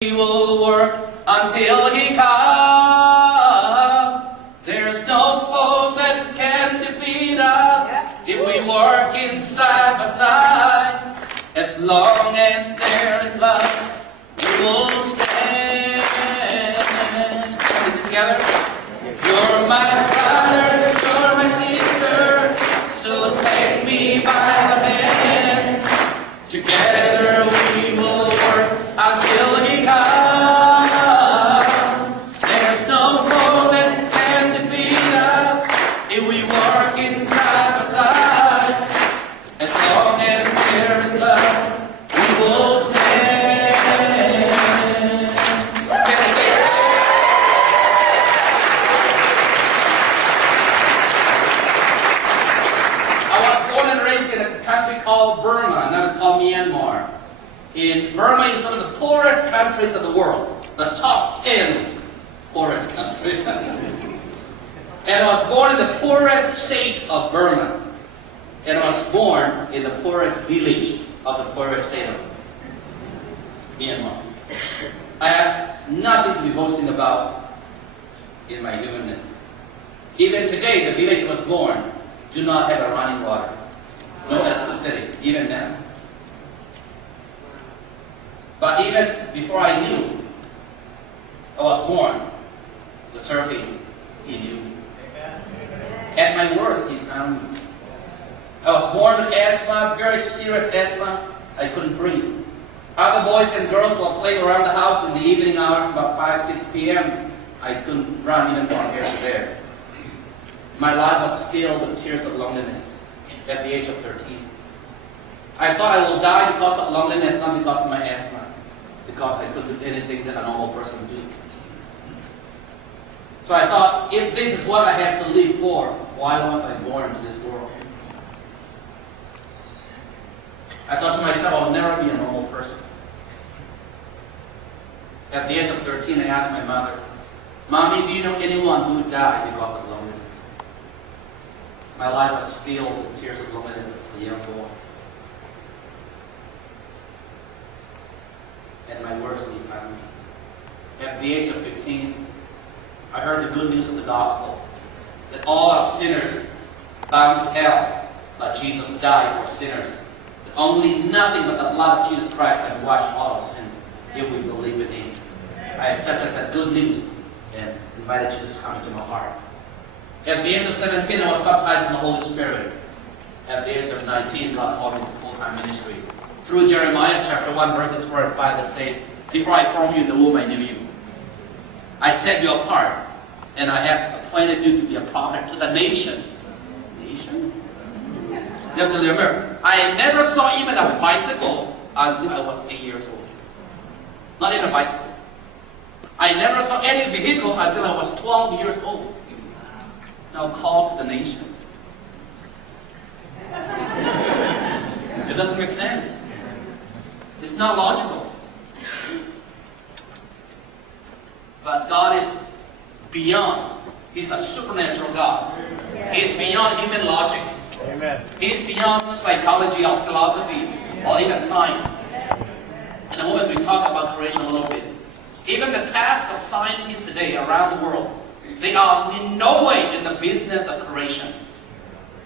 We will work until he comes. There's no foe that can defeat us if we work in side by side. As long as there is love, we will stand. Is it together? You're my brother, you're my sister, so take me by the hand. Together we will work until he comes. There's no foe that can defeat us if we work in side by side. As long as there is love, we will stand. Can I say it? I was born and raised in a country called Burma, now it's called Myanmar. In Burma is one of the poorest countries of the world, the top 10 poorest countries. And I was born in the poorest state of Burma. And I was born in the poorest village of the poorest state of Myanmar. I have nothing to be boasting about in my humanness. Even today, the village I was born do not have a running water, no electricity, even now. But even before I knew I was born, the surfing, he knew. At my worst, he found me. I was born with asthma, very serious asthma. I couldn't breathe. Other boys and girls were playing around the house in the evening hours, about 5, 6 p.m. I couldn't run even from here to there. My life was filled with tears of loneliness at the age of 13. I thought I will die because of loneliness, not because of my asthma. Because I couldn't do anything that a normal person would do. So I thought, if this is what I have to live for, why was I born into this world? I thought to myself, I'll never be a normal person. At the age of 13, I asked my mother, Mommy, do you know anyone who died because of loneliness? My life was filled with tears of loneliness as a young boy. And my words he found me. At the age of 15, I heard the good news of the gospel, that all are sinners bound to hell, but Jesus died for sinners. That only nothing but the blood of Jesus Christ can wash all our sins if we believe in Him. I accepted that good news and invited Jesus to come into my heart. At the age of 17, I was baptized in the Holy Spirit. At the age of 19, God called me to full-time ministry. Through Jeremiah chapter 1, verses 4 and 5 that says, Before I formed you in the womb, I knew you. I set you apart, and I have appointed you to be a prophet to the nations. Nations? You have to remember, I never saw even a bicycle until I was 8 years old. Not even a bicycle. I never saw any vehicle until I was 12 years old. Now called to the nations. It doesn't make sense. It's not logical. But God is beyond. He's a supernatural God. He's beyond human logic. Amen. He's beyond psychology or philosophy or even science. In a moment we talk about creation a little bit. Even the task of scientists today around the world, they are in no way in the business of creation.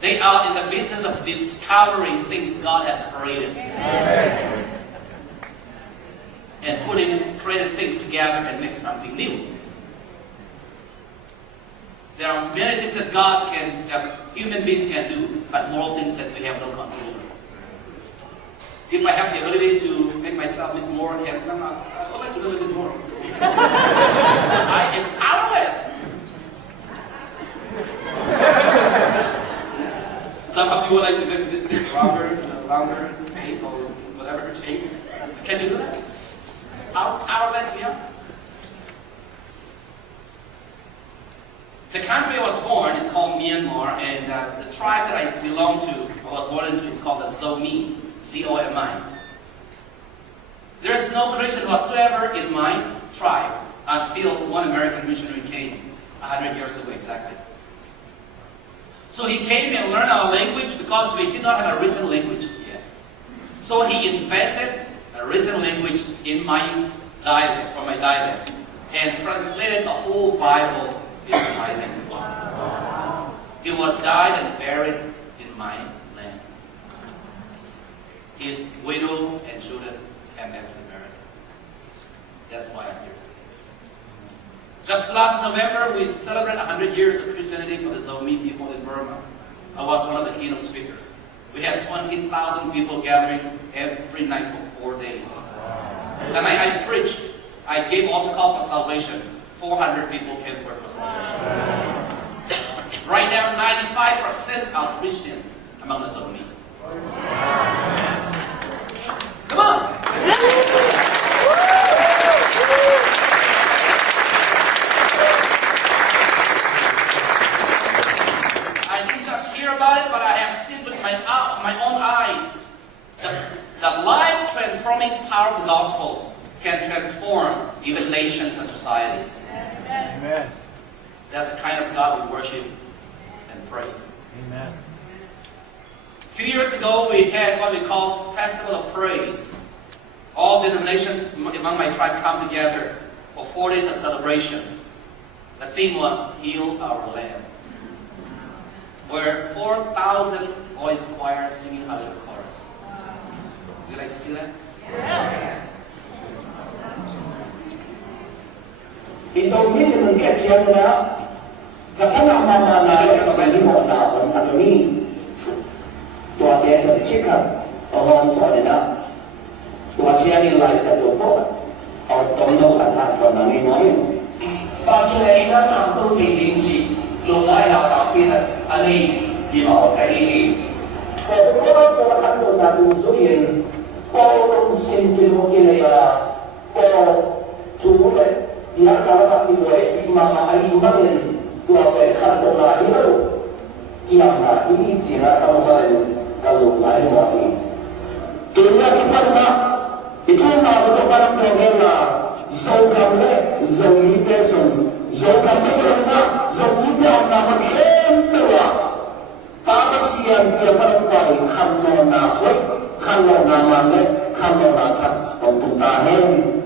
They are in the business of discovering things God has created. Amen. And putting created things together and make something new. There are many things that God can, human beings can do, but more things that we have no control over. If I have the ability to make myself look more handsome, I would like to do a little bit more. I am powerless. Some of you would like to get this longer face or whatever to change. Can you do that? How powerless we are? The country I was born is called Myanmar, and the tribe that I belong to, I was born into, is called the Zomi, Z-O-M-I. There is no Christian whatsoever in my tribe until one American missionary came 100 years ago exactly. So he came and learned our language because we did not have a written language yet. So he invented a written language in my youth dialect, from my dialect, and translated the whole Bible in my language. He was died and buried in my land. His widow and children have never been married. That's why I'm here today. Just last November, we celebrated 100 years of Christianity for the Zomi people in Burma. I was one of the keynote speakers. We had 20,000 people gathering every night for 4 days. And I preached. I gave altar call for salvation. 400 people came for salvation. Right now, 95% are Christians among the Zomi. Come on! I didn't just hear about it, but I have seen with my own eyes the life-transforming power of the gospel can transform even nations and societies. Amen. That's the kind of God we worship and praise. Amen. A few years ago, we had what we call Festival of Praise. All denominations among my tribe come together for 4 days of celebration. The theme was Heal Our Land, where 4,000 voice choirs singing Hallelujah chorus. Would you like to see that? Yeah. Isang minimum kecil na katanya mama na kami mo na pun atau ni tua dia tercikap orang soalnya tua cia ni lai satu pun atau tondo kata atau nangi nangi baca ina nam tu tinggi lungai nak tapi ani di mau kali kalau seorang orang tu nak usuin kalau simpel mungkin ya kalau cuma dia kalau boleh mama hari bukan dua kali kalau lagi baru yang lagi jika kalau lain lagi dunia kita nak itu nak betul orang pengennya zogan le zogi person zogan pengennya zogi orang nak kenapa apa sih yang dia perlu kalau nak kalau nama le kalau nak untuk tahan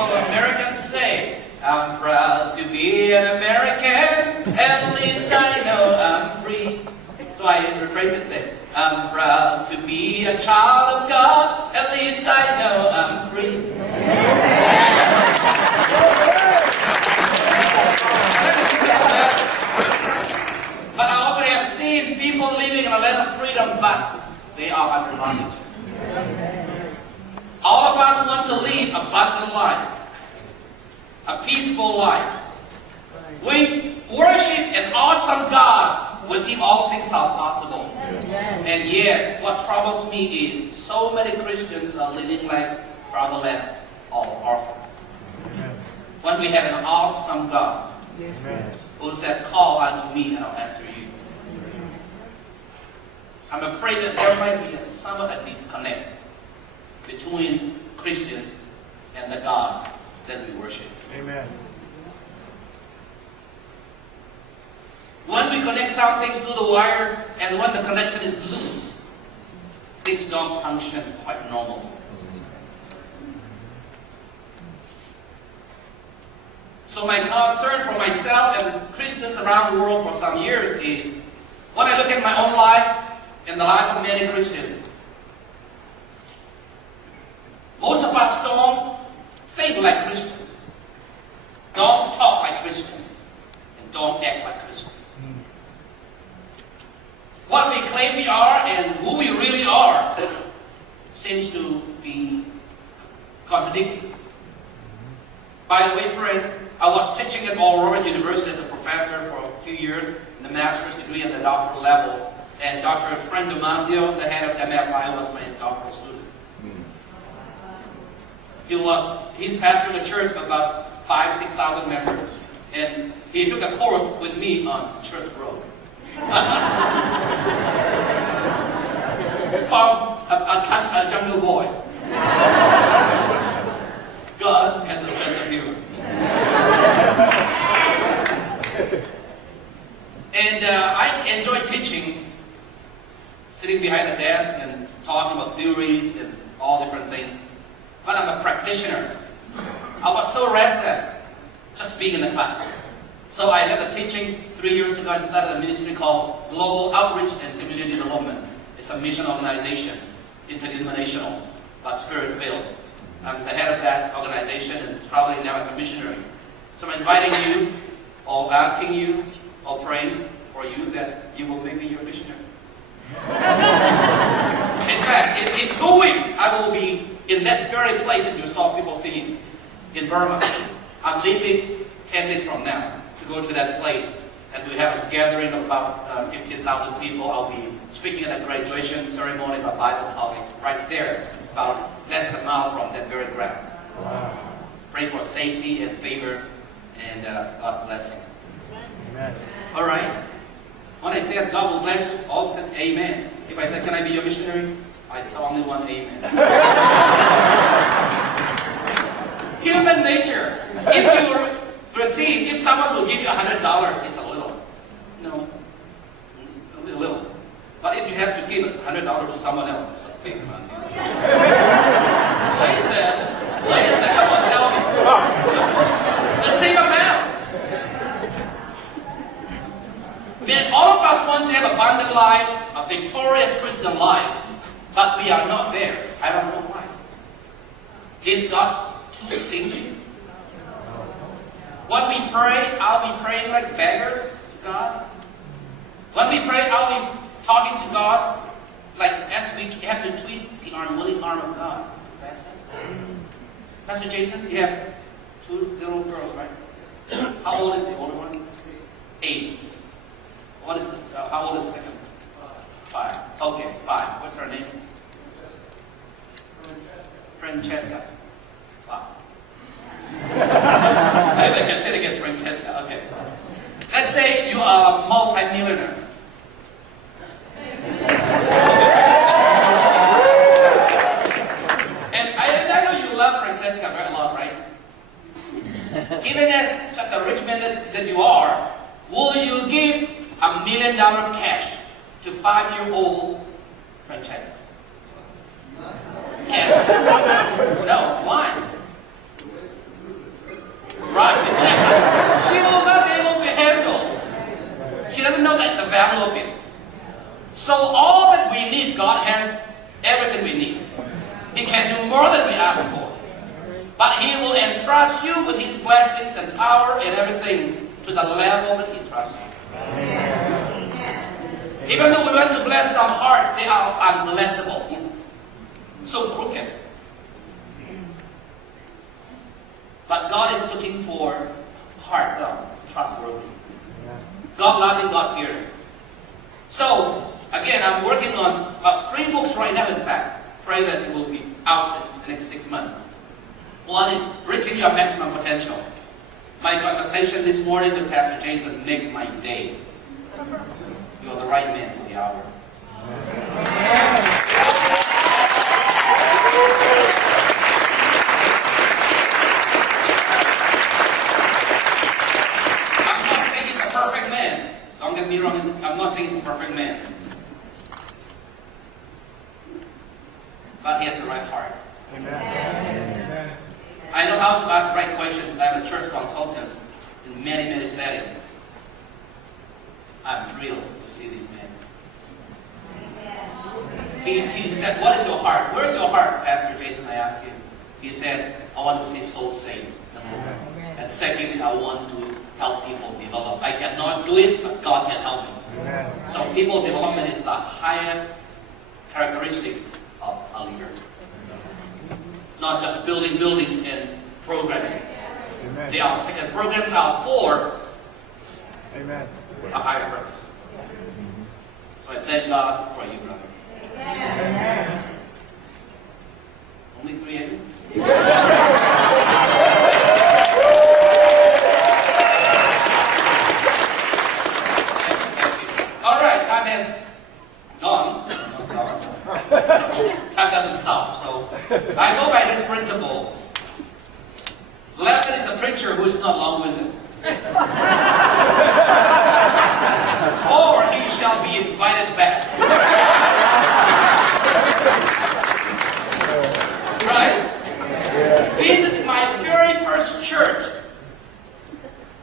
So Americans say, I'm proud to be an American, at least I know I'm free. So I rephrase it and say, I'm proud to be a child of God, at least I know I'm free. But I also have seen people living in a land of freedom, but they are under bondage. All of us want to live a abundant life, a peaceful life. We worship an awesome God. With Him all things are possible. And yet, what troubles me is so many Christians are living like fatherless or orphans. When we have an awesome God who said, call unto me and I'll answer you. I'm afraid that there might be somewhat a disconnect between Christians and the God that we worship. Amen. When we connect some things to the wire and when the connection is loose, things don't function quite normal. So my concern for myself and Christians around the world for some years is, when I look at my own life and the life of many Christians, most of us don't think like Christians, don't talk like Christians, and don't act like Christians. What we claim we are and who we really are seems to be contradicting. By the way, friends, I was teaching at Oral Roberts University as a professor for a few years, in the master's degree and the doctoral level. And Dr. Frank Damasio, the head of MFI, was my doctoral student. He's pastoring a church of about 5,000-6,000 members. And he took a course with me on church growth. From a jungle boy. God has a sense of humor. And I enjoy teaching, sitting behind a desk and talking about theories and all different things. But I'm a practitioner. I was so restless just being in the class. So I left the teaching 3 years ago and started a ministry called Global Outreach and Community Development. It's a mission organization, interdenominational, but spirit-filled. I'm the head of that organization and traveling now as a missionary. So I'm inviting you, or asking you, or praying for you that you will make me your missionary. In fact, in 2 weeks, I will be in that very place that you saw people singing in Burma. I'm leaving 10 days from now to go to that place and we have a gathering of about 15,000 people. I'll be speaking at a graduation ceremony at Bible college right there, about less than a mile from that very ground. Wow. Pray for safety and favor and God's blessing. Amen. All right. When I said God will bless you, all said amen. If I said, can I be your missionary? I saw only one amen. Human nature. If you receive, if someone will give you $100, it's a little. No, a little. But if you have to give $100 to someone else, it's a big money. Why is that? Why is that? Come on, tell me. The same amount. Man, all of us want to have an abundant life, a victorious Christian life, but we are not there. I don't know why. Is God too stingy? When we pray, are we praying like beggars to God? When we pray, are we talking to God like as we have to twist the unwilling arm of God? That's us. Pastor Jason, you have 2 little girls, right? How old is the older one? 8. What is this? How old is the second? 5. Okay, 5. What's her name? Francesca. Wow. I can say it again, Francesca. Okay. Let's say you are a multi-millionaire. And I know you love Francesca very a lot, right? Even as such a rich man that you are, will you give $1 million cash to 5-year-old Francesca? Cash? No. Why? need. He can do more than we ask for. But He will entrust you with His blessings and power and everything to the level that He trusts you. Even though we want to bless some hearts, they are unblessable. So crooked. But God is looking for heart, trustworthy. God loving, God fearing. So, again, I'm working on 3 books right now, in fact. Pray that it will be out in the next 6 months. One is Reaching Your Maximum Potential. My conversation this morning with Pastor Jason made my day. You are the right man for the hour. I'm not saying he's a perfect man. Don't get me wrong, I'm not saying he's a perfect man. But he has the right heart. Amen. I know how to ask right questions. I'm a church consultant in many, many settings. I'm thrilled to see this man. He said, what is your heart? Where's your heart, Pastor Jason? I asked him. He said, I want to see souls saved. And secondly, I want to help people develop. I cannot do it, but God can help me. So people development is the highest characteristic of a leader. Not just building buildings and programming. Amen. They are second programs are for a higher purpose. So I thank God for you, brother. Amen. Only 3 of you? All right, time has gone. Time doesn't stop. So I go by this principle. Blessed is a preacher who is not long-winded. For he shall be invited back. Right? This is my very first church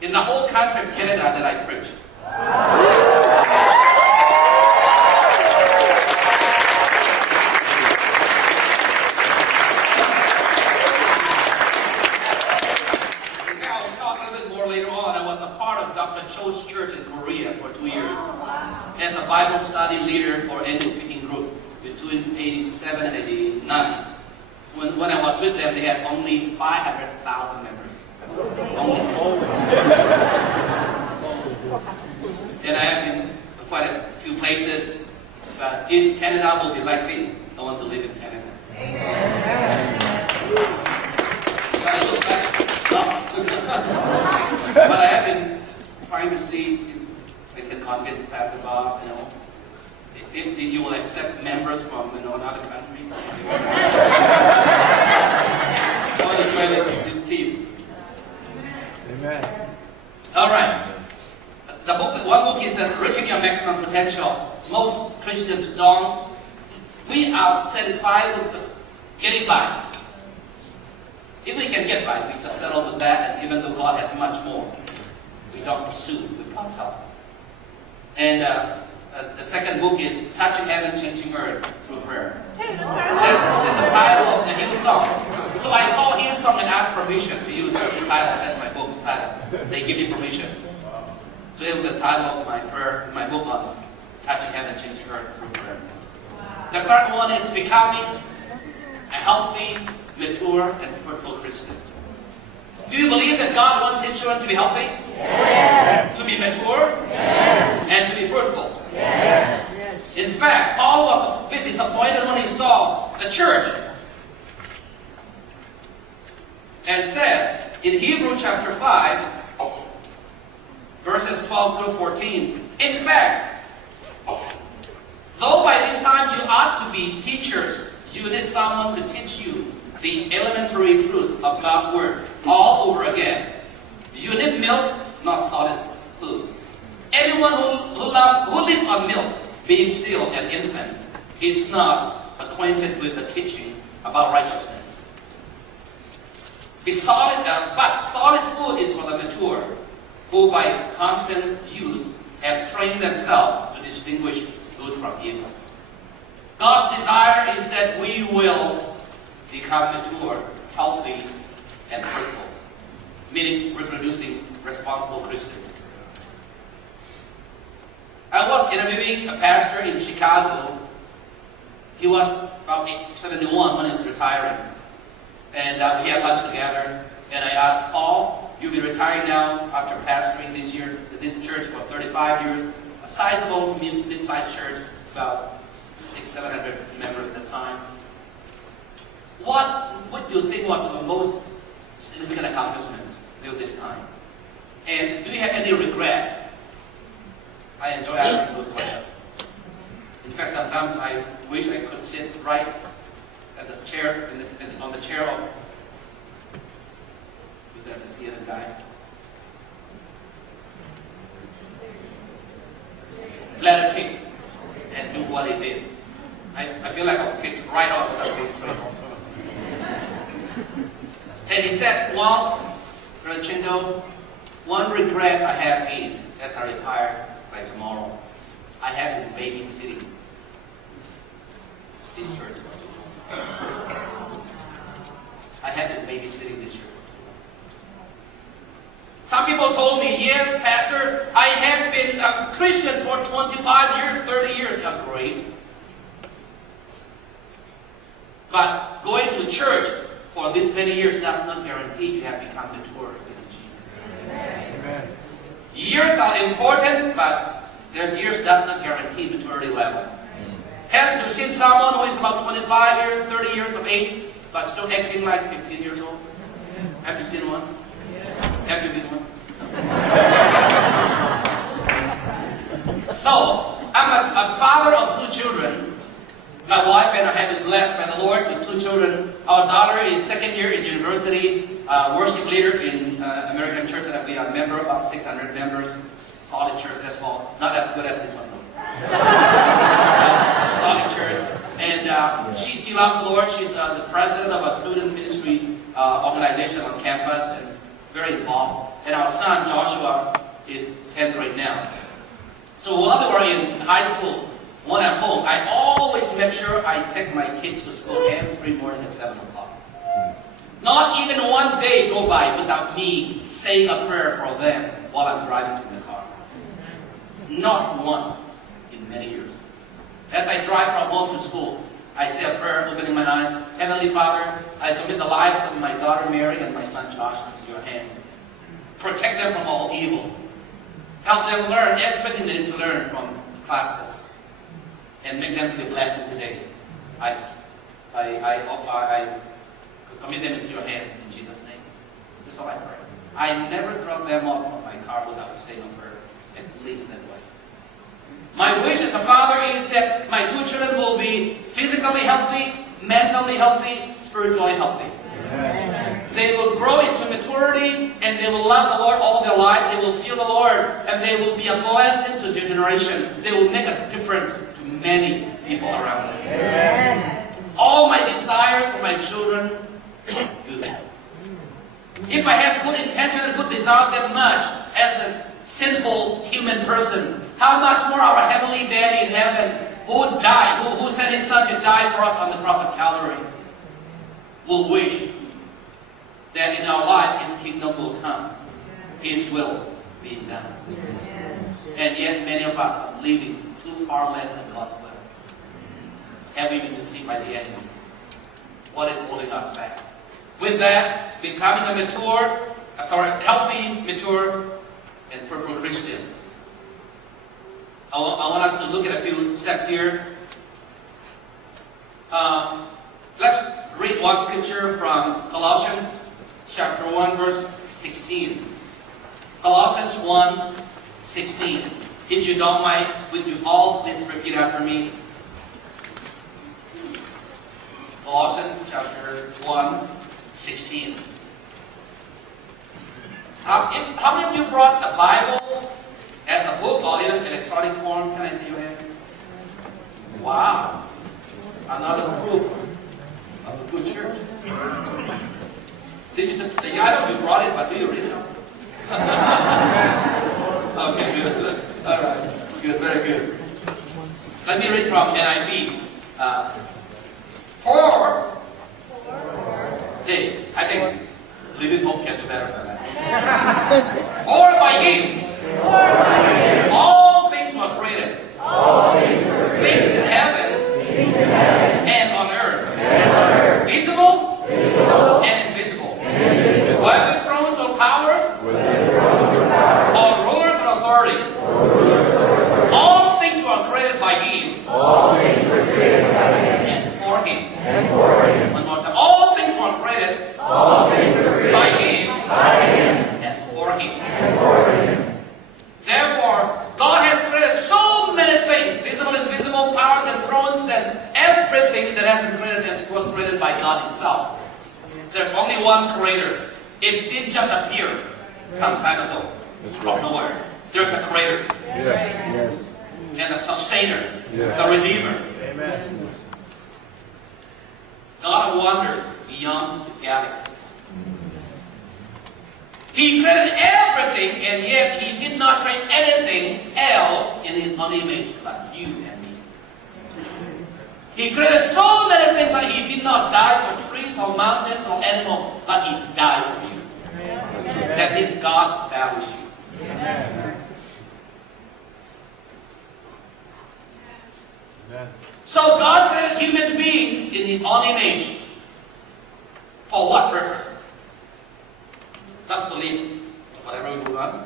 in the whole country of Canada that I preach. Church in Korea for 2 years as a Bible study leader for English speaking group between 87 and 89. When I was with them, they had only 500,000 members. Only. And I have been quite a few places, but in Canada will be like this. I want to live in Canada. Amen. But I look back, but I have been trying to see if I can convince Pastor Bob, if you will accept members from another country. I want to join this team. Amen. All right. One book is Reaching Your Maximum Potential. Most Christians don't. We are satisfied with just getting by. If we can get by, we just settle with that, and even though God has much more, we don't pursue with God's help. And the second book is Touching Heaven, Changing Earth Through Prayer. That's the title of the Hillsong. So I call Hillsong and ask permission to use the title as my book title. They give me permission. So it was the title of my prayer, my book on Touching Heaven, Changing Earth Through Prayer. The third one is Becoming a Healthy, Mature, and Fruitful Christian. Do you believe that God wants His children to be healthy? Yes. To be mature? Yes. And to be fruitful? Yes. In fact, Paul was a bit disappointed when he saw the church and said in Hebrews chapter 5, verses 12 through 14, in fact, though by this time you ought to be teachers, you need someone to teach you the elementary truth of God's Word all over again. You need milk, not solid food. Anyone who lives on milk, being still an infant, is not acquainted with the teaching about righteousness. But solid food is for the mature, who by constant use have trained themselves to distinguish good from evil. God's desire is that we will become mature, healthy, and fruitful, meaning reproducing responsible Christians. I was interviewing a pastor in Chicago. He was about 71 when he was retiring. And we had lunch together. And I asked, Paul, you'll be retiring now after pastoring this church for 35 years. A sizable, mid-sized church, about 600-700 members at the time. What do you think was the most significant accomplishment during this time? And do you have any regret? I enjoy asking those questions. In fact, sometimes I wish I could sit right at the chair, on the chair of, who's that, the CNN guy? Larry King, and do what he did. I feel like I'll fit right on that big also. And he said, well, Brother Chindo, one regret I have is, as I retire by tomorrow, I have been babysitting this church. I have been babysitting this church. Some people told me, yes, Pastor, I have been a Christian for 25 years, 30 years. Yeah, great. But going to church for this many years does not guarantee you have become mature in Jesus. Amen. Years are important, but years does not guarantee maturity level. Have you seen someone who is about 25 years, 30 years of age, but still acting like 15 years old? Have you seen one? Have you been one? So, I'm a father of 2 children. My wife and I have been blessed by the Lord with 2 children. Our daughter is second year in university, worship leader in American church that we are a member of, 600 members, solid church as well. Not as good as this one though. Solid church. And she loves the Lord. She's the president of a student ministry organization on campus and very involved. And our son Joshua is 10 right now. So while they were in high school, when I'm home, I always make sure I take my kids to school every morning at 7 o'clock. Not even one day go by without me saying a prayer for them while I'm driving in the car. Not one in many years. As I drive from home to school, I say a prayer, opening my eyes. Heavenly Father, I commit the lives of my daughter Mary and my son Josh into your hands. Protect them from all evil. Help them learn everything they need to learn from classes. And make them to be a blessing today. I commit them into your hands in Jesus' name. That's all I pray. I never drop them off from my car without saying a prayer, at least that way. My wish as a father is that my 2 children will be physically healthy, mentally healthy, spiritually healthy. Amen. They will grow into maturity and they will love the Lord all their life. They will feel the Lord and they will be a blessing to their generation. They will make a difference to many people around them. Amen. All my desires for my children, good. If I have good intention and good desire that much as a sinful human person, how much more our Heavenly Daddy in heaven, who died, who sent His Son to die for us on the cross of Calvary, will wish that in our life His kingdom will come, His will be done. And yet many of us are living too far less than God's will. Have we been deceived by the enemy? What is holding us back? With that, becoming a healthy, mature, and fruitful Christian. I want us to look at a few steps here. Let's read one scripture from Colossians chapter 1, verse 16. Colossians 1, 16. If you don't mind, would you all please repeat after me? Colossians chapter 1, 16. How many of you brought a Bible as a book or in electronic form? Can I see your hand? Wow. Another proof of a good church. Did you just say, I know you brought it, but do you read it? Okay, good. All right. Good, very good. Let me read from NIV. For, hey, I think Living Hope can do better than that. For by Him, all things were created. Things in heaven and on earth. Visible and invisible. Whether thrones or powers, or rulers or authorities. All things were created by Him. And for Him. One more time. All things were created by Him. And for Him. Therefore, God has created so many things, visible and invisible, powers and thrones, and everything that has been created was created by God Himself. There's only one Creator. It didn't just appear some time ago from nowhere. There's a Creator. Yes. And a Sustainer. Yes. The Redeemer. Amen. God wanders beyond the galaxies. He created everything, and yet He did not create anything else in His own image, but you and me. He created so many things, but He did not die for trees or mountains or animals, but He died for you. That means God values you. Amen. So God created human beings in His own image. For what purpose? Let's believe whatever we want.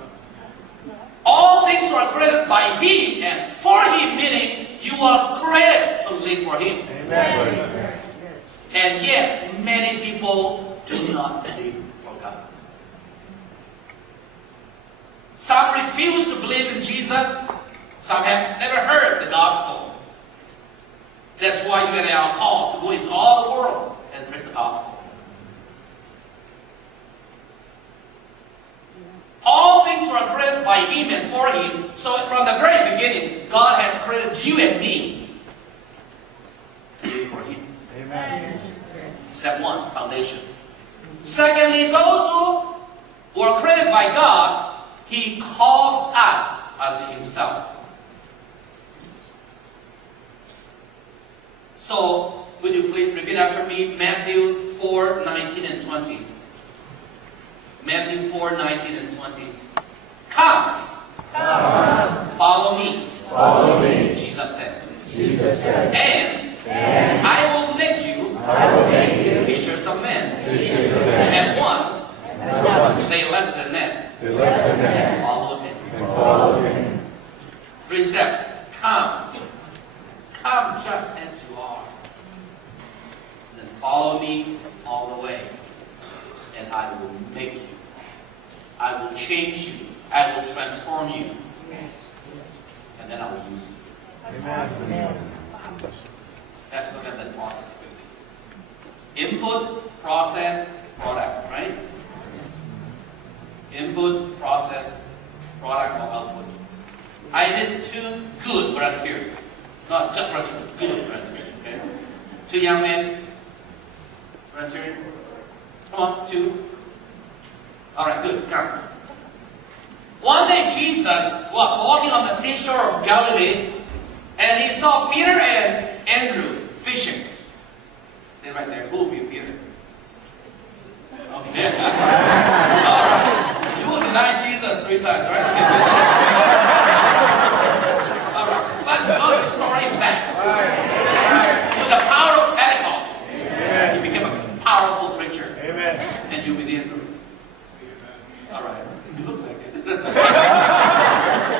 All things were created by Him and for Him, meaning you are created to live for Him. Amen. And yet, many people do not live for God. Some refuse to believe in Jesus. Some have never heard the gospel. That's why you and I are called to go into all the world and preach the gospel. All things were created by Him and for Him. So from the very beginning, God has created you and me to live for Him. Amen. Step one, foundation. Secondly, those who were created by God, He calls us unto Himself. So, would you please repeat after me? Matthew 4:19 and 20. Matthew 4:19 and 20. Come. Follow me. Jesus said. And I will make you fishers of men. At once, they left the net and followed Him. 3 steps. Come. Come just as you are. Then follow me all the way. And I will make you. I will change you. I will transform you. And then I will use you. Amen. Let's look at that process quickly. Input, process, product, right? Input, process, product, or output. I need 2 good volunteers. Not just volunteers, but good volunteers. Okay? 2 young men. Volunteering. Come on, 2. Alright, good. Come. One day Jesus was walking on the seashore of Galilee, and He saw Peter and Andrew fishing. They're right there. Who will be Peter? Okay. Alright. You will deny Jesus 3 times, right? Okay, alright. But God restoring back. With the power of Pentecost. He became a powerful preacher. Amen. And you'll be the Andrew. Alright. You look like it.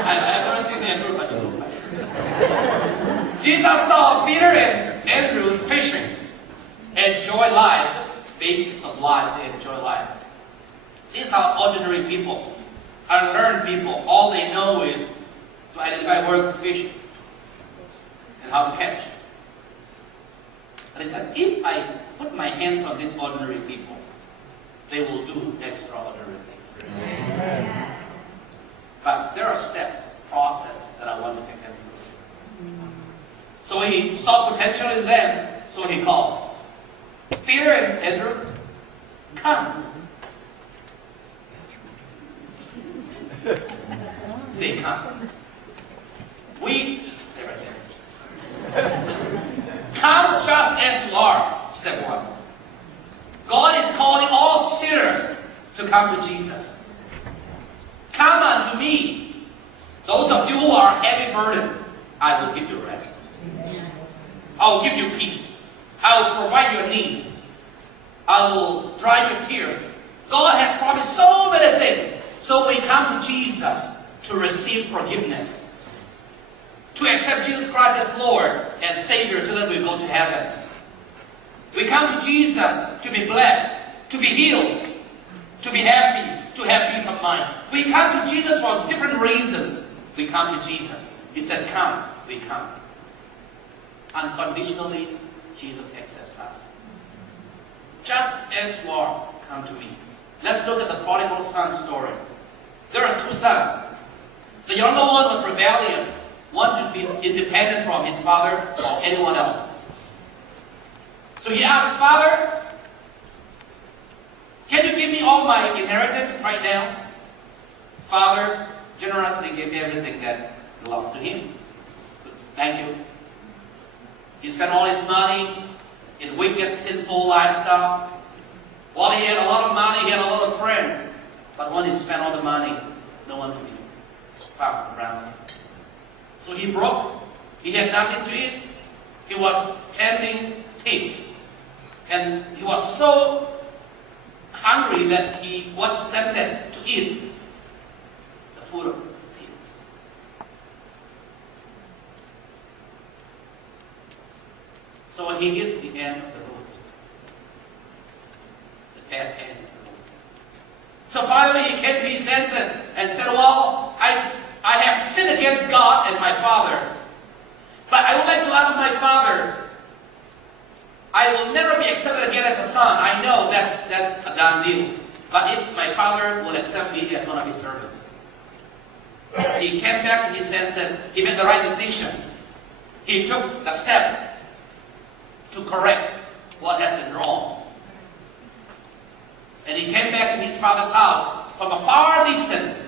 I've never seen Andrew, but you look like it. Jesus saw Peter and Andrew fishing. Enjoy life. Just basis of life. They enjoy life. These are ordinary people. Unlearned people. All they know is to identify where to fish and how to catch. And he said, if I put my hands on these ordinary people, they will do extraordinary things. Amen. But there are steps, process that I want to take them through. So He saw potential in them, so He called Peter and Andrew, come. They come. Stay right there. Come just as you are. Step one. God is calling all sinners to come to Jesus. Come unto me. Those of you who are heavy burdened, I will give you rest. I will give you peace. I will provide your needs. I will dry your tears. God has promised so many things. So we come to Jesus to receive forgiveness, to accept Jesus Christ as Lord and Savior so that we go to heaven. We come to Jesus to be blessed, to be healed, to be happy, to have peace of mind. We come to Jesus for different reasons. We come to Jesus. He said, come, we come. Unconditionally, Jesus accepts us. Just as you are, come to me. Let's look at the prodigal son story. There are two sons. The younger one was rebellious, wanted to be independent from his father or anyone else. So he asked, Father, can you give me all my inheritance right now? Father generously gave everything that belonged to him. Thank you. He spent all his money in wicked, sinful lifestyle. While he had a lot of money, he had a lot of friends. But when he spent all the money, no one to be found around him. So he broke. He had nothing to eat. He was tending pigs. And he was so hungry that he was tempted to eat the food of pigs. So he hit the end of the road. The dead end of the road. So finally he came to his senses and said, well, I have sinned against God and my father. But I would like to ask my father, I will never be accepted again as a son. I know that's a done deal. But if my father will accept me as one of his servants. He came back to his senses. He made the right decision. He took the step to correct what had been wrong. And he came back to his father's house from a far distance.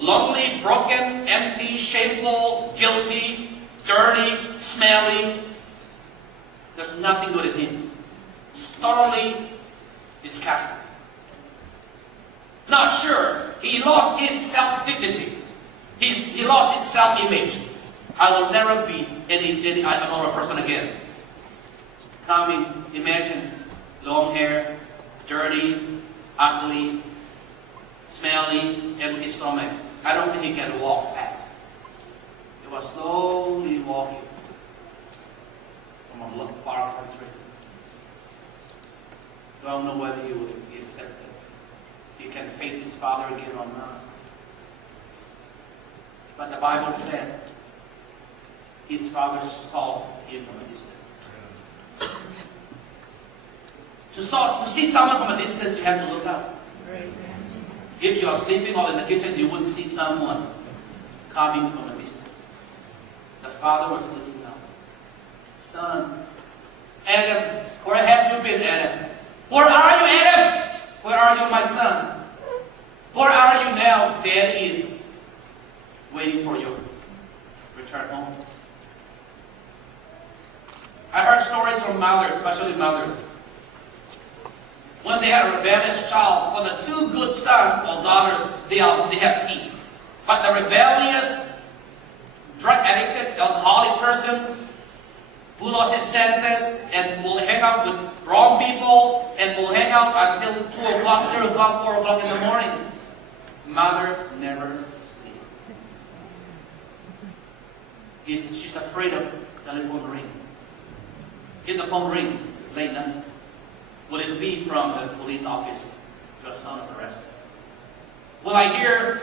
Lonely, broken, empty, shameful, guilty, dirty, smelly. There's nothing good in him. Thoroughly disgusted. Not sure. He lost his self-dignity. He lost his self-image. I will never be any other person again. Coming, imagine, long hair, dirty, ugly, smelly, empty stomach. I don't think he can walk fast. He was slowly walking from a far country. Don't know whether he will be accepted. He can face his father again or not. But the Bible said his father saw him from a distance. To see someone from a distance, you have to look up. If you are sleeping or in the kitchen, you wouldn't see someone coming from a distance. The father was looking up. Son, Adam, where have you been, Adam? Where are you, Adam? Where are you, my son? Where are you now? Dad is waiting for you. Return home. I heard stories from mothers, especially mothers. When they have a rebellious child, for the two good sons or daughters, they have peace. But the rebellious, drug-addicted, alcoholic person who lost his senses and will hang out with wrong people and will hang out until 2 o'clock, 3 o'clock, 4 o'clock in the morning. Mother never sleeps. She's afraid of telephone ring. If the phone rings late night, will it be from the police office? Your son is arrested. Will I hear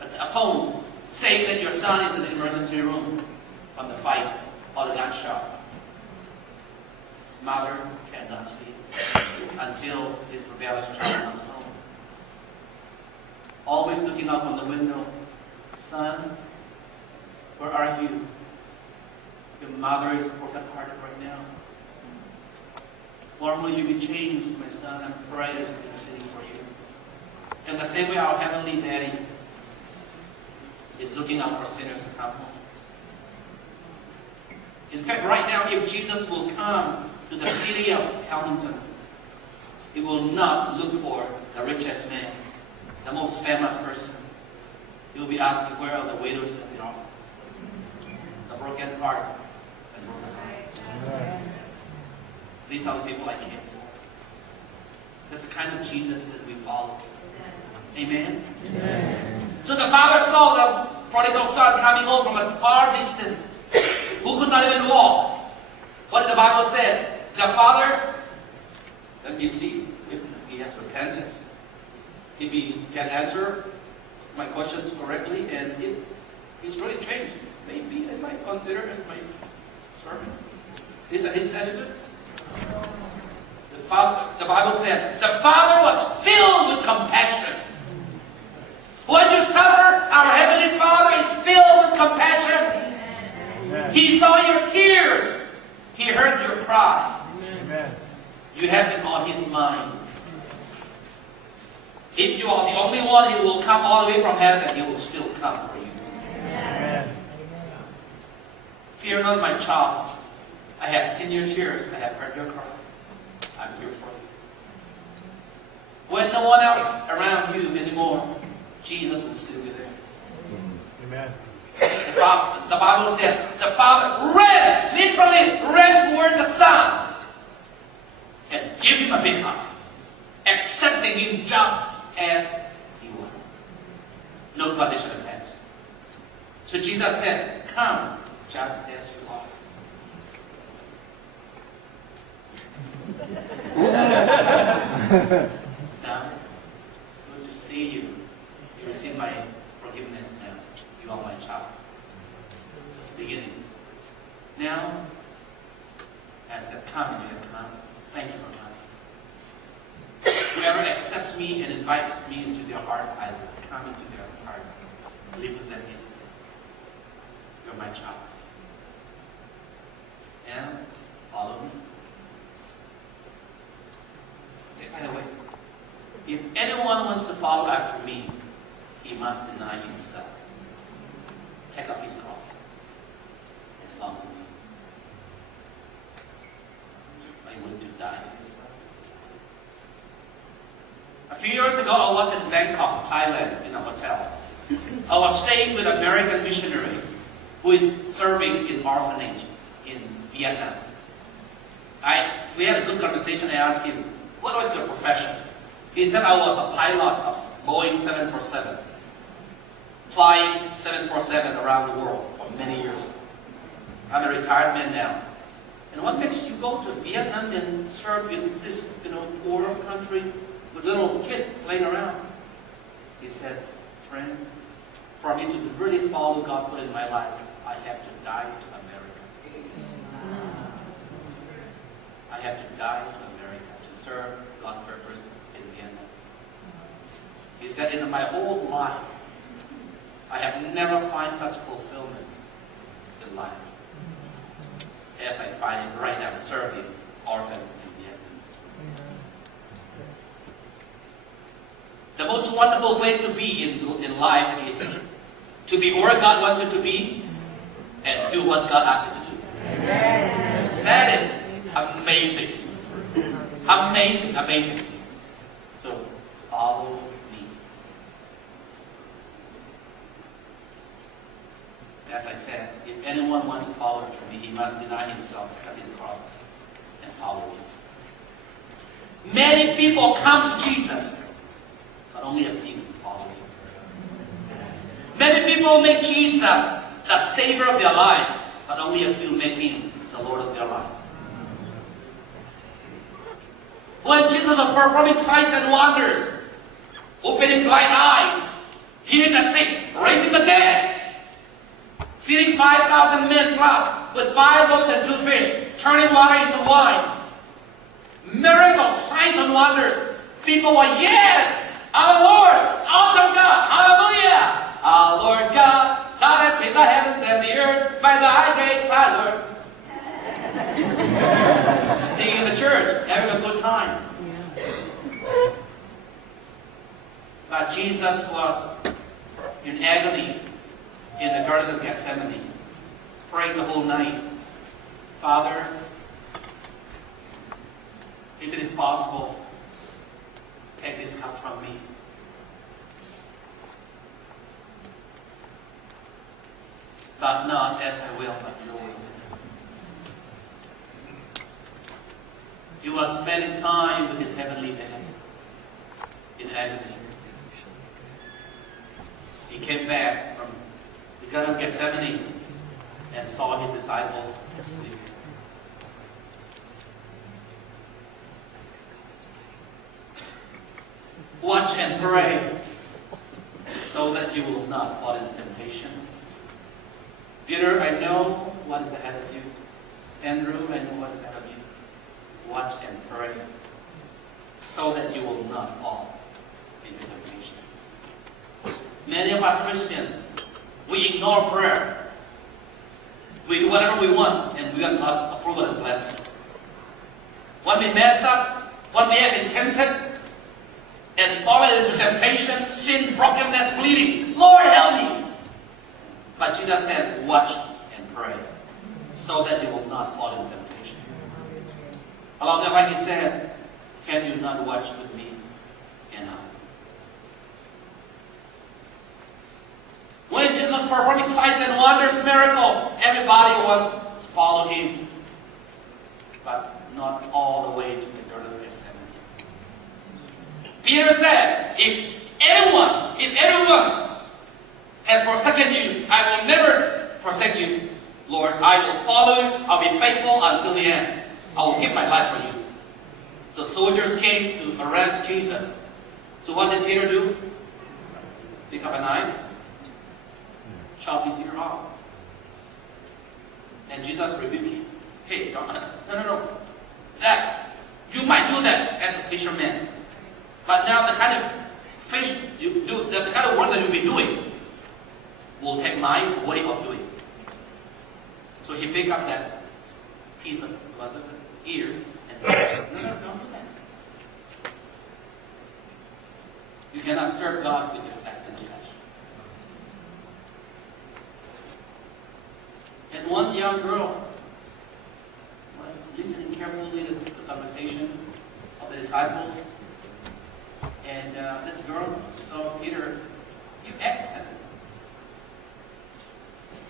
a phone saying that your son is in the emergency room from the fight or the gunshot? Mother cannot sleep until his rebellious child comes home. Always looking out from the window. Son, where are you? Your mother is broken-hearted right now. When will you be changed, my son? I'm praying sitting for you. In the same way, our Heavenly Daddy is looking out for sinners to come home. In fact, right now, if Jesus will come to the city of Hamilton, he will not look for the richest man, the most famous person. He will be asking, where are the widows and the orphans? The broken hearts and broken hearts. These are the people I came for. That's the kind of Jesus that we follow. Amen? Amen. So the father saw the prodigal son coming home from a far distance, who could not even walk. What did the Bible say? The father, let me see if he has repented. If he can answer my questions correctly, and if he's really changed, maybe I might consider as my sermon. Is that his attitude? The Bible said, the father was filled with compassion. When you suffer, our Heavenly Father is filled with compassion. Amen. He saw your tears. He heard your cry. Amen. You have been on His mind. If you are the only one, He will come all the way from heaven. He will still come for you. Amen. Fear not, my child. I have seen your tears. I have heard your cry. I'm here for you. When no one else around you anymore, Jesus will still be there. Amen. The Bible says the father ran, literally ran toward the son and gave him a big hug, accepting him just as he was. No condition attached. So Jesus said, come just as you are. Now, it's good to see you. You receive my forgiveness now. You are my child. Just beginning. Now, I said, come, and you have come. Thank you for coming. Whoever accepts me and invites me into their heart, I will come into their heart and live with them in. You're my child. Now, follow me. Okay, by the way, if anyone wants to follow after me, he must deny himself, take up his cross, and follow me. Are you willing to die to yourself? A few years ago, I was in Bangkok, Thailand, in a hotel. I was staying with an American missionary who is serving in orphanage in Vietnam. We had a good conversation. I asked him, what was your profession? He said, I was a pilot of Boeing 747. Flying 747 around the world for many years. I'm a retired man now. And what makes you go to Vietnam and serve in this, poor country with little kids playing around? He said, friend, for me to really follow God's will in my life, I have to die to America. I have to die to America to serve God's purpose in Vietnam. He said, in my whole life, I have never found such fulfillment in life as I find it right now serving orphans in Vietnam. The most wonderful place to be in life is to be where God wants you to be and do what God asks you to do. Amen. That is amazing. Amazing, amazing. So, follow me. As I said, if anyone wants to follow me, he must deny himself, take up his cross, and follow me. Many people come to Jesus, but only a few follow him. Many people make Jesus the Savior of their life, but only a few make him the Lord of their lives. When Jesus was performing signs and wonders, opening blind eyes, healing the sick, raising the dead, feeding 5,000 men plus with 5 loaves and 2 fish, turning water into wine, miracles, signs and wonders. People were, yes, our Lord, awesome God, hallelujah. Our Lord God has made the heavens and the earth by thy great power. Singing in the church, having a good time. But Jesus was in agony in the Garden of Gethsemane, praying the whole night, Father, if it is possible, take this cup from me. But not as I will, but your will. He was spending time with his heavenly Daddy in agony. He came back from the Garden of Gethsemane and saw his disciples sleeping. Watch and pray so that you will not fall into temptation. Peter, I know what is ahead of you. Andrew, I know what is ahead of you. Watch and pray so that you will not fall into temptation. Many of us Christians, we ignore prayer. We do whatever we want and we are not approval and blessing. When we messed up, when we have been tempted and fallen into temptation, sin, brokenness, bleeding, Lord help me. But Jesus said, watch and pray so that you will not fall into temptation. Along that line he said, can you not watch with me and I? When Jesus was performing signs and wonders, miracles, everybody wanted to follow him. But not all the way to the Garden of Gethsemane. Peter said, if anyone has forsaken you, I will never forsake you, Lord. I will follow you. I'll be faithful until the end. I will give my life for you. So soldiers came to arrest Jesus. So what did Peter do? Pick up a knife, chop his ear off. And Jesus rebuked him. Hey, no. That you might do that as a fisherman. But now the kind of fish you do, the kind of work that you'll be doing will take my way of doing. So he picked up that piece of ear and said, no, don't do that. You cannot serve God with your flesh and flesh. And one young girl was listening carefully to the conversation of the disciples. And this girl saw Peter, your accent.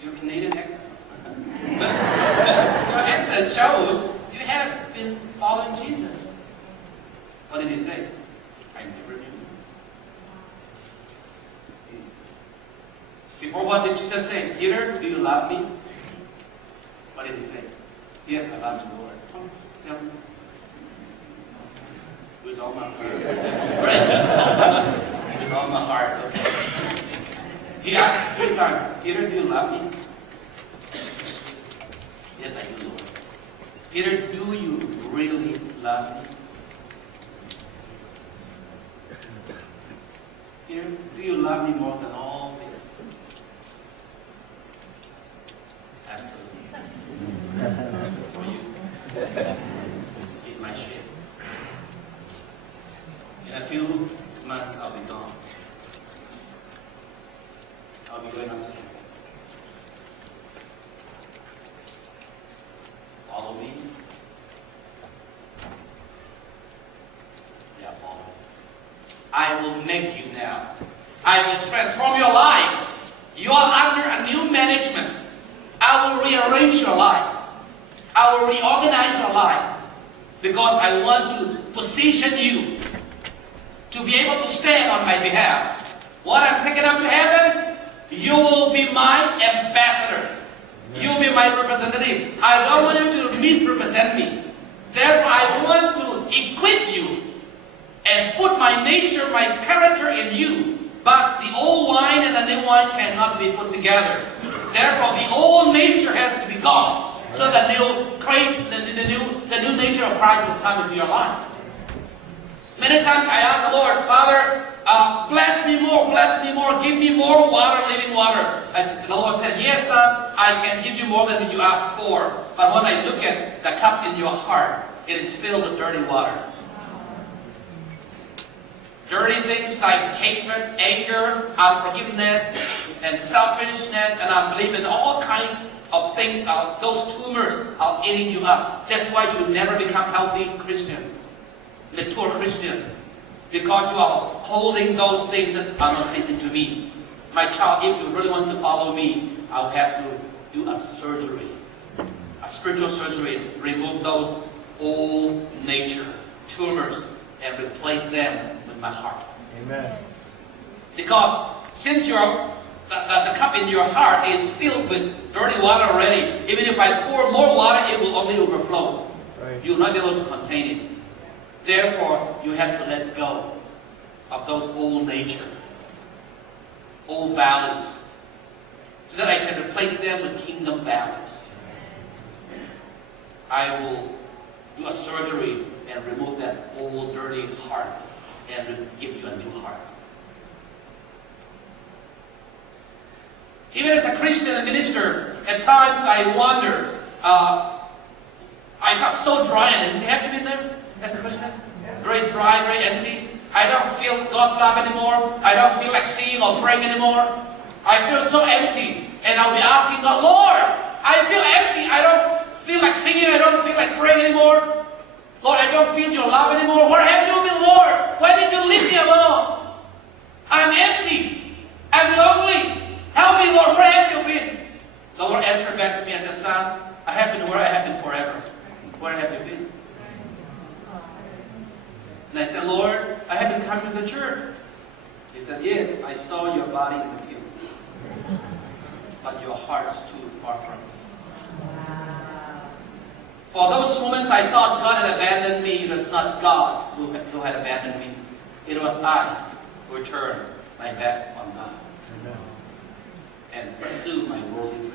Your Canadian accent. Your accent shows you have been following Jesus. What did he say? I never knew. Before what did Jesus say? Peter, do you love me? What did he say? Yes, I love you, Lord. Tell me. With all my heart. With all my heart. Okay. He asked 3 times, Peter, do you love me? Yes, I do, Lord. Peter, do you really love me? Peter, do you love me more than all this? Absolutely. For you. In my ship. In a few months, I'll be gone. I'll be going up to heaven. Follow me. Yeah, follow me. I will make you now. I will transform your life. You are under a new management. I will rearrange your life. I will reorganize your life. Because I want to position you to be able to stand on my behalf. What I'm taking up to heaven, you will be my ambassador. You will be my representative. I don't want you to misrepresent me. Therefore, I want to equip you and put my nature, my character in you. But the old wine and the new wine cannot be put together. Therefore, the old nature has to be gone, so that the new nature of Christ will come into your life. Many times I ask the Lord, Father, bless me more, give me more water, living water. The Lord said, yes, son, I can give you more than you asked for. But when I look at the cup in your heart, it is filled with dirty water. Dirty things like hatred, anger, unforgiveness, and selfishness, and unbelief, and all kinds of things, those tumors are eating you up. That's why you never become healthy Christian, mature Christian, because you are holding those things that are not pleasing to me. My child, if you really want to follow me, I'll have to do a surgery, a spiritual surgery, remove those old nature tumors and replace them with my heart. Amen. Because since the cup in your heart is filled with dirty water already, even if I pour more water, it will only overflow. Right. You will not be able to contain it. Therefore, you have to let go of those old nature, old values, so that I can replace them with kingdom values. I will do a surgery and remove that old dirty heart and give you a new heart. Even as a Christian and minister, at times I wonder, I felt so dry and empty. Have you been there as a Christian? Very dry, very empty. I don't feel God's love anymore. I don't feel like singing or praying anymore. I feel so empty. And I'll be asking God, Lord, I feel empty. I don't feel like singing. I don't feel like praying anymore. Lord, I don't feel your love anymore. Where have you been, Lord? Why did you leave me alone? I'm empty. I'm lonely. Help me, Lord. Where have you been? The Lord answered back to me and said, son, I have been where I have been forever. Where have you been? And I said, Lord, I have been coming to the church. He said, yes, I saw your body in the pew. But your heart is too far from me. For those moments I thought God had abandoned me, it was not God who had abandoned me. It was I who turned my back on God. Amen. And pursued my worldly dreams.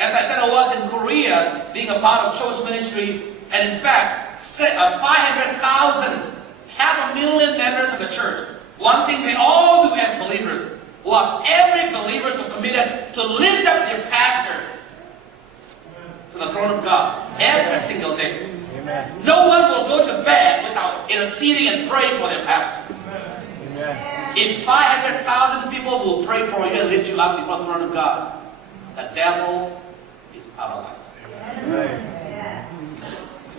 As I said, I was in Korea, being a part of church ministry, and in fact, 500,000, 500,000 members of the church. One thing they all do as believers was every believer so committed to lift up their pastor to the throne of God every single day. Amen. No one will go to bed without interceding and praying for their pastor. Amen. If 500,000 people will pray for you and lift you up before the throne of God, the devil is paralyzed. Right.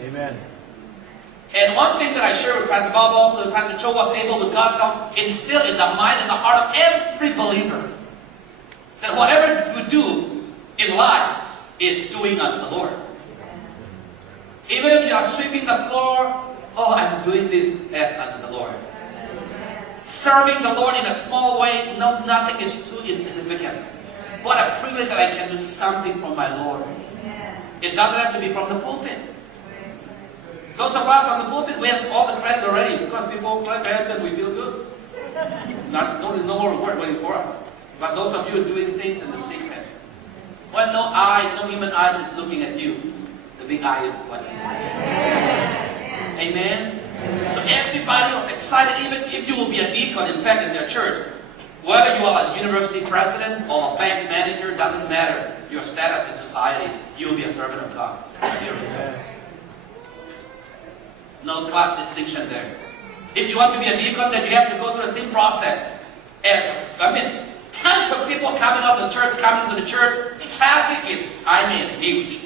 Amen. And one thing that I shared with Pastor Bob also, Pastor Cho was able, with God's help, instill in the mind and the heart of every believer that whatever you do in life is doing unto the Lord. Even if you are sweeping the floor, oh, I'm doing this as unto the Lord. Serving the Lord in a small way, no, nothing is too insignificant. What a privilege that I can do something for my Lord. It doesn't have to be from the pulpit. Those of us on the pulpit, we have all the credit already because people clap hands and we feel good. No more reward waiting for us. But those of you doing things in the secret, when no human eyes is looking at you, the big eye is watching you. Amen? So everybody was excited, even if you will be a deacon, in fact, in their church. Whether you are a university president or a bank manager, doesn't matter. Your status in society, you will be a servant of God. Period. No class distinction there. If you want to be a deacon, then you have to go through the same process. And tons of people coming up to the church, coming to the church. The traffic is, huge.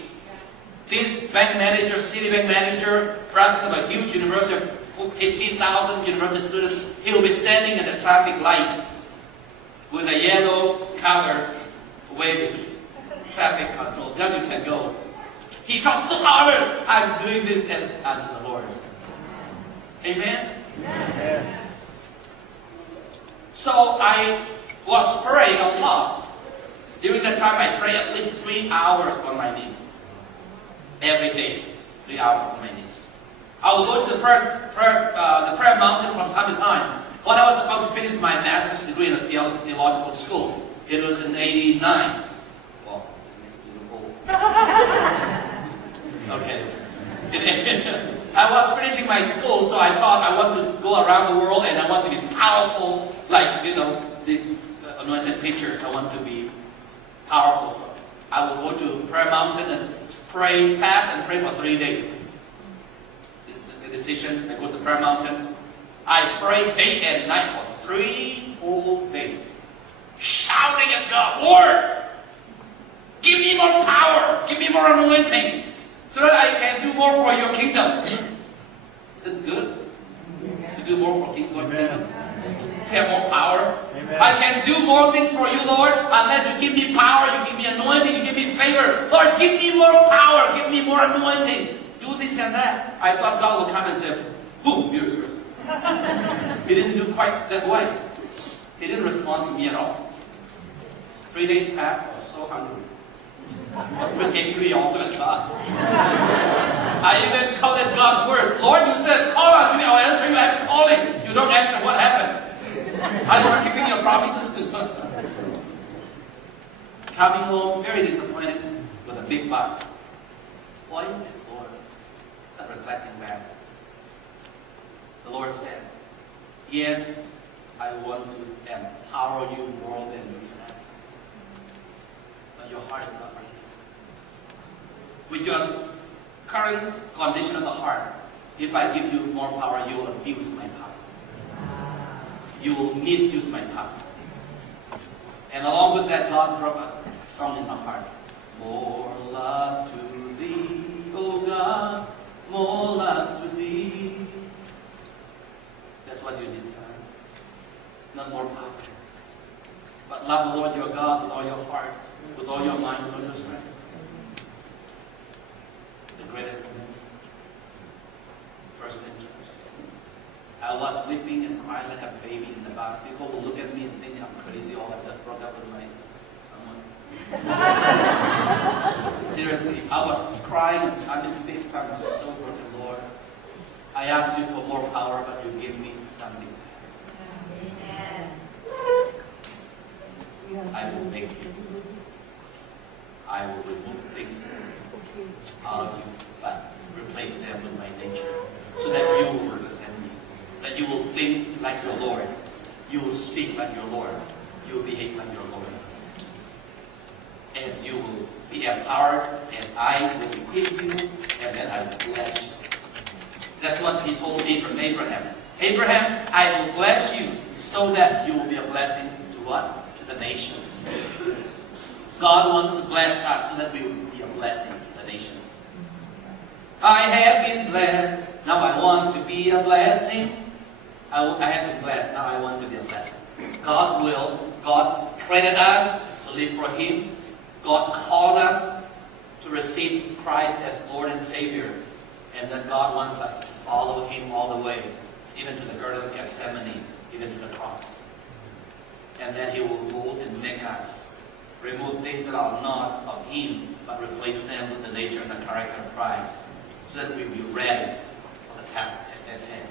This bank manager, city bank manager, president of a huge university of 15,000 university students, he will be standing at the traffic light with a yellow color waving traffic control. Now you can go. He felt so honored. I'm doing this as unto the Lord. Amen? Amen. So I was praying a lot. During that time, I prayed at least 3 hours on my knees. Every day, 3 hours on my knees. I would go to the prayer mountain from time to time. When I was about to finish my master's degree in a theological school, it was in 89. Well, okay. I was finishing my school, so I thought I want to go around the world and I want to be powerful, like, the anointed preachers. I want to be powerful. So I will go to prayer mountain and pray, fast and pray for 3 days. The decision, I go to prayer mountain. I pray day and night for 3 whole days. shouting at God, Lord, give me more power, give me more anointing, so that I can do more for your kingdom. Is it good to do more for God's kingdom? To have more power? Amen. I can do more things for you, Lord, unless you give me power, you give me anointing, you give me favor. Lord, give me more power, give me more anointing. Do this and that. I thought God would come and say, boom, here's yours. He didn't do quite that way. He didn't respond to me at all. 3 days passed, I was so hungry. I was so angry also at God. I even quoted God's words. Lord, you said, call on me, I'll answer you. I'm calling. You don't answer, what happened? I don't keeping your promises. Coming home, very disappointed with a big box. Why is it, Lord? I'm reflecting back. The Lord said, yes, I want to empower you more than you can ask. But your heart is not ready. With your current condition of the heart, if I give you more power, you will abuse my power. You will misuse my power. And along with that, God dropped a song in my heart. More love to thee, O God, more love to thee. That's what you did, son. Not more power. But love the Lord your God with all your heart, with all your mind, with all your strength. The greatest commandment. First things first. I was weeping and crying like a baby in the box. People will look at me and think I'm crazy, or I just broke up with my someone. Seriously, I was crying. I'm in big time. I was so broken, Lord. I asked you for more power, but you gave me something. I will make you. I will remove things out of you, but replace them with my nature, so that you will represent me. That you will think like your Lord. You will speak like your Lord. You will behave like your Lord. And you will be empowered, and I will equip you, and then I will bless you. That's what he told Abraham. Abraham, I will bless you so that you will be a blessing to what? To the nations. God wants to bless us so that we will be a blessing to the nations. I have been blessed. Now I want to be a blessing. I have been blessed. Now I want to be a blessing. God created us to live for Him. God called us to receive Christ as Lord and Savior. And that God wants us to follow Him all the way, even to the Garden of Gethsemane, even to the cross. And then He will mold and make us, remove things that are not of Him, but replace them with the nature and the character of Christ, so that we will be ready for the task at hand.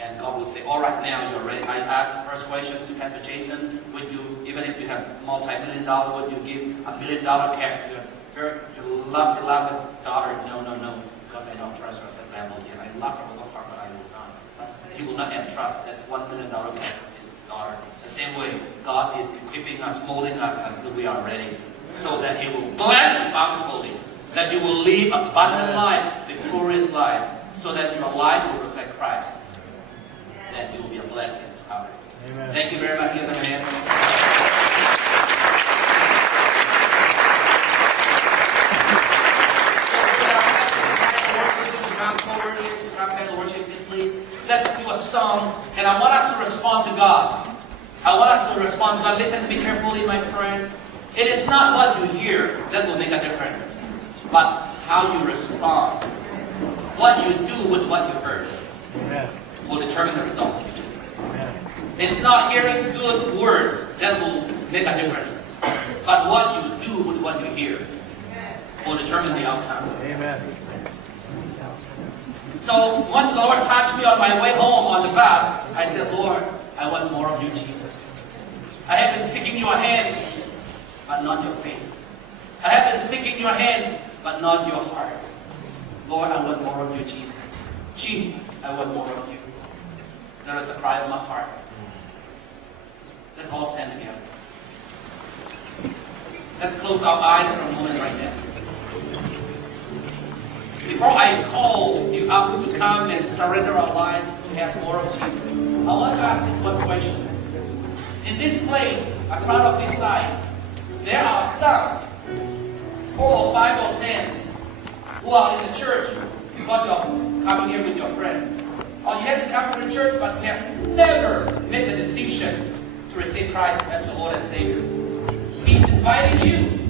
And God will say, all right, now you're ready. I asked the first question to Pastor Jason, would you, even if you have multi-million dollar, would you give $1 million cash to your beloved daughter? No, because I don't trust her at that level yet. I love her with all heart, but I will not. But He will not entrust that $1 million cash to His daughter. The same way, God is equipping us, molding us until we are ready, so that He will bless you bountifully, that you will live abundant life, victorious life, so that your life will reflect Christ, that He will be a blessing to others. Amen. Thank you very much. Give them a hand. Let's do a song, and I want us to respond to God. I want us to respond to God. Listen to me carefully, my friends. It is not what you hear that will make a difference, but how you respond. What you do with what you heard will determine the result. It's not hearing good words that will make a difference, but what you do with what you hear will determine the outcome. Amen. So when the Lord touched me on my way home on the bus, I said, Lord, I want more of you, Jesus. I have been seeking your hands, but not your face. I have been seeking your hands, but not your heart. Lord, I want more of you, Jesus. Jesus, I want more of you. That is the cry of my heart. Let's all stand together. Let's close our eyes for a moment right now. Before I call you up to come and surrender our lives to have more of Jesus, I want to ask this one question. In this place, a crowd of this size, there are some 4 or 5 or 10 who are in the church because you're coming here with your friend. Or you have to come to the church, but you have never made the decision to receive Christ as your Lord and Savior. He's inviting you,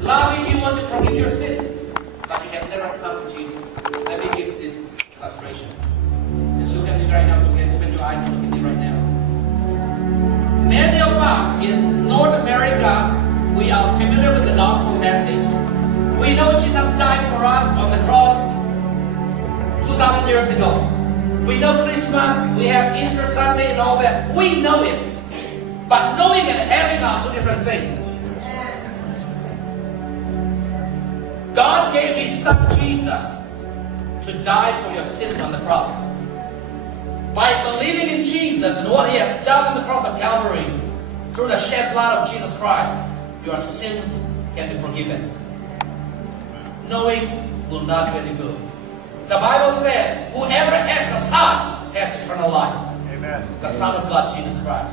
loving you, want to forgive your sins, but you have never come to Jesus. Let me give this illustration. And look at me right now, so you can open your eyes and look at me right now. Many of us in North America, we are familiar with the gospel message. We know Jesus died for us on the cross 2,000 years ago. We know Christmas, we have Easter Sunday and all that. We know it. But knowing and having are 2 different things. God gave His Son Jesus to die for your sins on the cross. By believing in Jesus and what He has done on the cross of Calvary, through the shed blood of Jesus Christ, your sins can be forgiven. Knowing will not do any good. The Bible said, whoever has the Son has eternal life. Amen. The Son of God, Jesus Christ.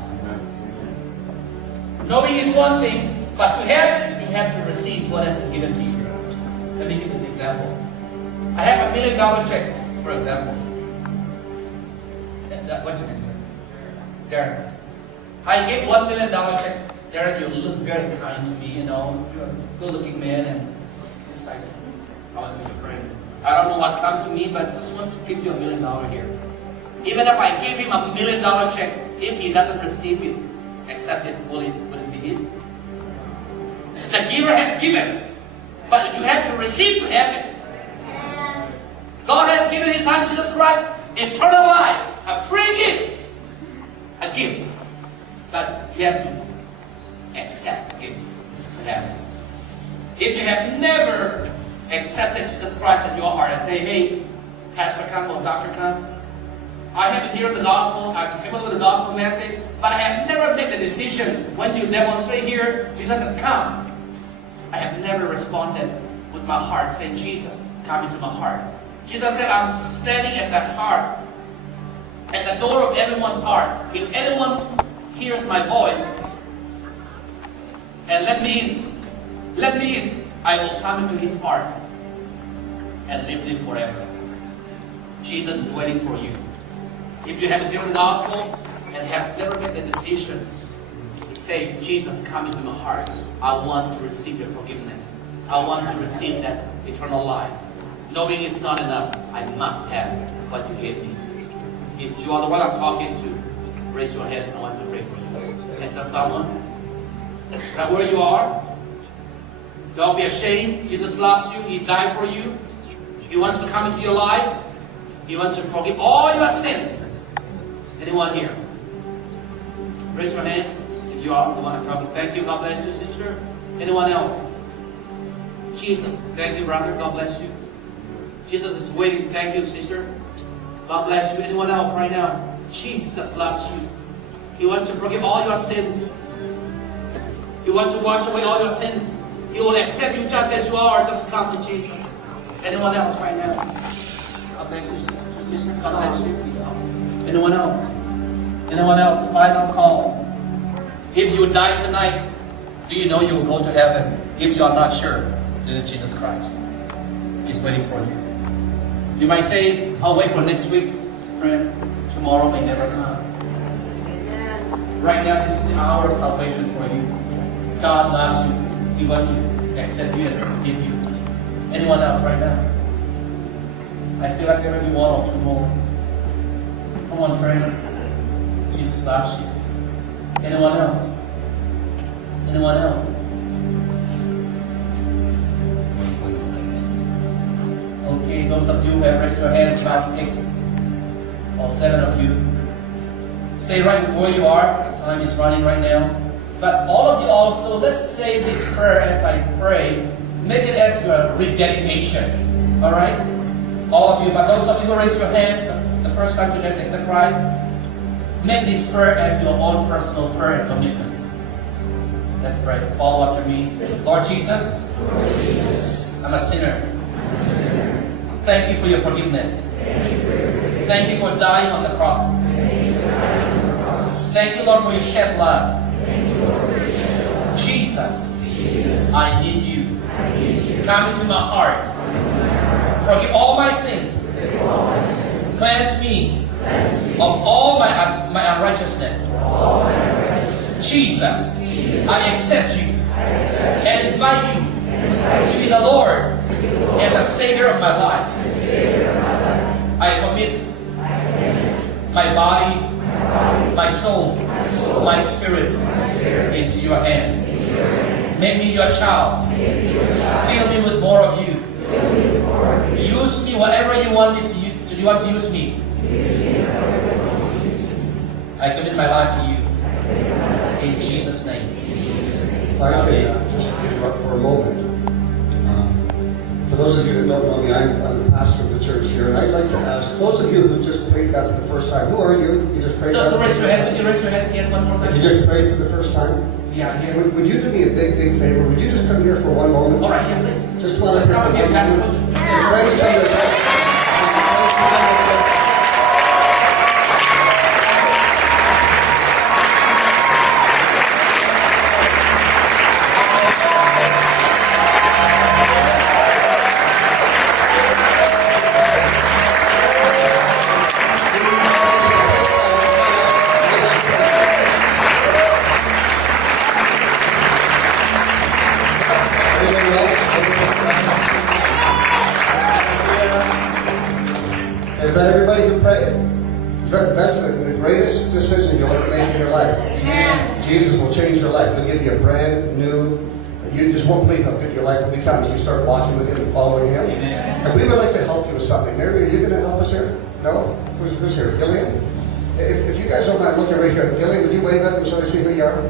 Knowing is one thing, but to have it, you have to receive what has been given to you. Let me give you an example. I have $1 million check, for example. What's your name, sir? Darren. I gave $1 million check. Darren, you look very kind to me, you know. You're a good-looking man, and it's like, I was with your friend. I don't know what come to me, but just want to give you $1 million here. Even if I give him $1 million check, if he doesn't receive it, accept it, will it be his? The giver has given, but you have to receive to have it. God has given His Son Jesus Christ eternal life, a free gift, a gift. But you have to accept the gift to have it. If you have never accepted Jesus Christ in your heart and say, hey, Pastor Kham or Dr. Kham, I have been hearing the gospel, I'm familiar with the gospel message, but I have never made the decision when you demonstrate here, Jesus has come. I have never responded with my heart, saying, Jesus, come into my heart. Jesus said, I'm standing at the heart, at the door of everyone's heart. If anyone hears my voice and let me in, I will come into his heart and live with him forever. Jesus is waiting for you. If you have heard the gospel and have never made the decision to say, Jesus, come into my heart, I want to receive your forgiveness. I want to receive that eternal life. Knowing it's not enough, I must have what you gave me. If you are the one I'm talking to, raise your hands and I want to pray for you. Is there someone? Right where you are? Don't be ashamed. Jesus loves you. He died for you. He wants to come into your life. He wants to forgive all your sins. Anyone here? Raise your hand if you are the one I'm talking to. Thank you. God bless you, sister. Anyone else? Jesus. Thank you, brother. God bless you. Jesus is waiting. Thank you, sister. God bless you. Anyone else right now? Jesus loves you. He wants to forgive all your sins. He wants to wash away all your sins. He will accept you just as you are. Just come to Jesus. Anyone else right now? God bless you, sister. God bless you. Anyone else? Anyone else? Final call. If you die tonight, do you know you will go to heaven? If you are not sure, then Jesus Christ is waiting for you. You might say, I'll wait for next week, friends. Tomorrow may never come. Right now, this is the hour of salvation for you. God loves you. He wants to accept you and forgive you. Anyone else right now? I feel like there may be one or two more. Come on, friends. Jesus loves you. Anyone else? Anyone else? Okay, those of you who have raised your hands, 5, 6, or 7 of you, stay right where you are. The time is running right now. But all of you also, let's say this prayer as I pray. Make it as your rededication. Alright? All of you, but those of you who raise your hands the first time to accept Christ, make this prayer as your own personal prayer and commitment. Let's pray. Follow after me. Lord Jesus, I'm a sinner. Thank you for your forgiveness. Thank you for dying on the cross. Thank you, Lord, for your shed blood. Jesus, I need you. Come into my heart. Forgive all my sins. Cleanse me of all my unrighteousness. Jesus, I accept you and invite you to be the Lord and the Savior of my life. I commit my body, my soul, my spirit into your hands. Make me your child. Fill me with more of you. Use me whatever you want me to use. You want to use me. I commit my life to you. In Jesus' name. If I can just interrupt for a moment. For those of you that don't know me, I'm the pastor of the church here, and I'd like to ask those of you who just prayed that for the first time. Who are you? You just prayed that. Raise your hand. Would you raise your hands again one more time? If you just prayed for the first time. Yeah, here. Would you do me a big favor? Would you just come here for one moment? All right, yeah, please. Just want Let's to come up here, Pastor. Friends, come to the back. Is that everybody who prayed? That's the greatest decision you'll ever make in your life. Amen. Jesus will change your life. He'll give you a brand new, you just won't believe how good your life will become as you start walking with Him and following Him. Amen. And we would like to help you with something. Mary, are you going to help us here? No? Who's here? Gillian? If you guys don't mind looking right here. Gillian, would you wave at them so they see who you are?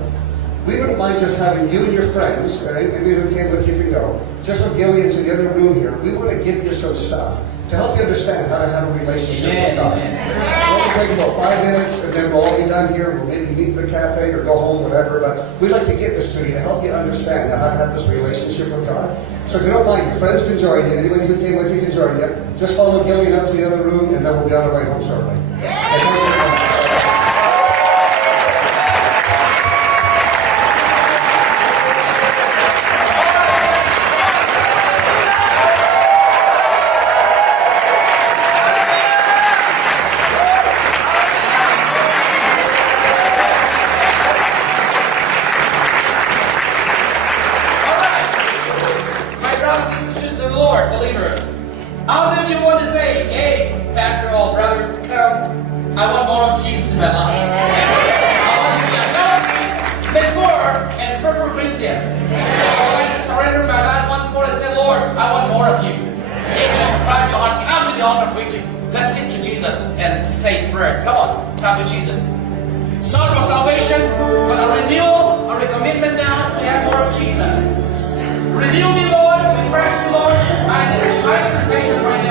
We wouldn't mind just having you and your friends, and anybody who came with you can go, just with Gillian to the other room here. We want to give you some stuff to help you understand how to have a relationship with God. It's only take about 5 minutes, and then we'll all be done here. We'll maybe meet in the cafe or go home, whatever. But we'd like to give this to you to help you understand how to have this relationship with God. So if you don't mind, your friends can join you. Anybody who came with you can join you. Just follow Gillian up to the other room, and then we'll be on our way home shortly. And thanks for coming. Believers, how many of you want to say, hey, Pastor or Brother Kham, I want more of Jesus in my life? How many of you are mature and fervent Christian? So I would like to surrender my life once more and say, Lord, I want more of you. Amen. Pride your heart. Come to the altar quickly. Let's sing to Jesus and say prayers. Come on, come to Jesus. Not for salvation, but a renewal, a recommitment now to have more of Jesus. Renew me, Lord. Refresh me, Lord. I need my invitation right now.